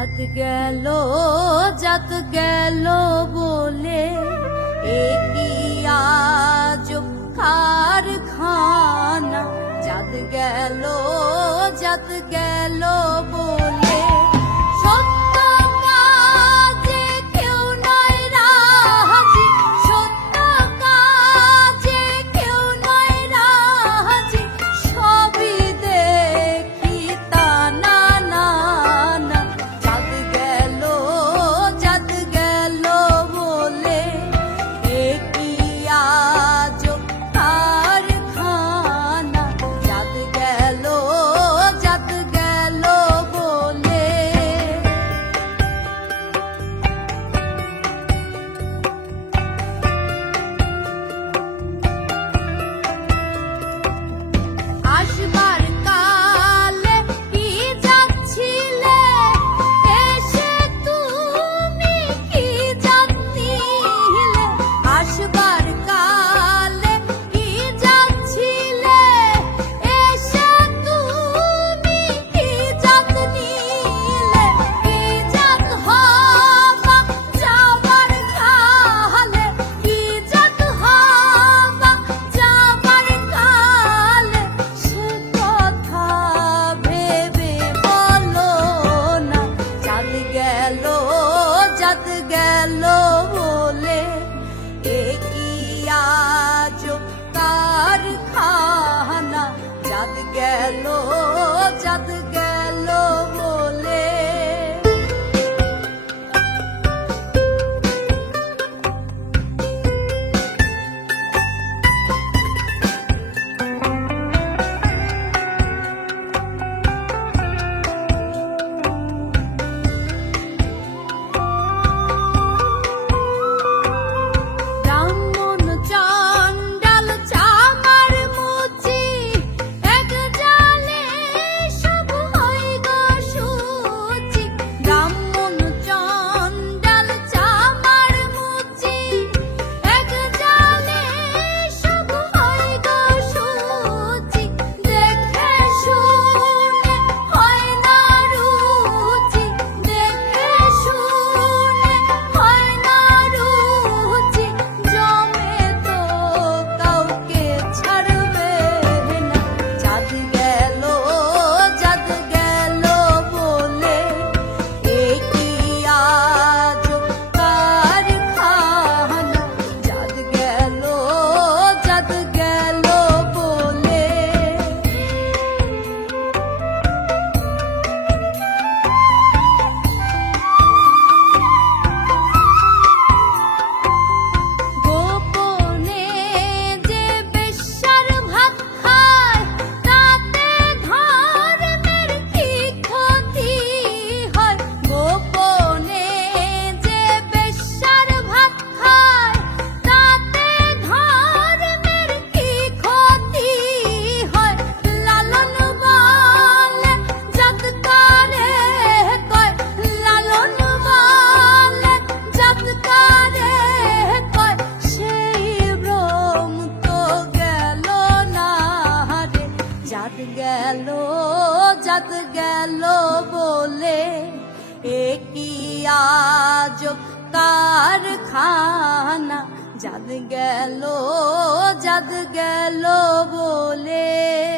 রাত গেল জাত গেল বলে। একই আজ কার খানা জাত গেল জাত গেল বলে। চাঁদ চাঁদ গেল বলে একই আজ কারখানা? যাদ গেল যাদ গেল বলে।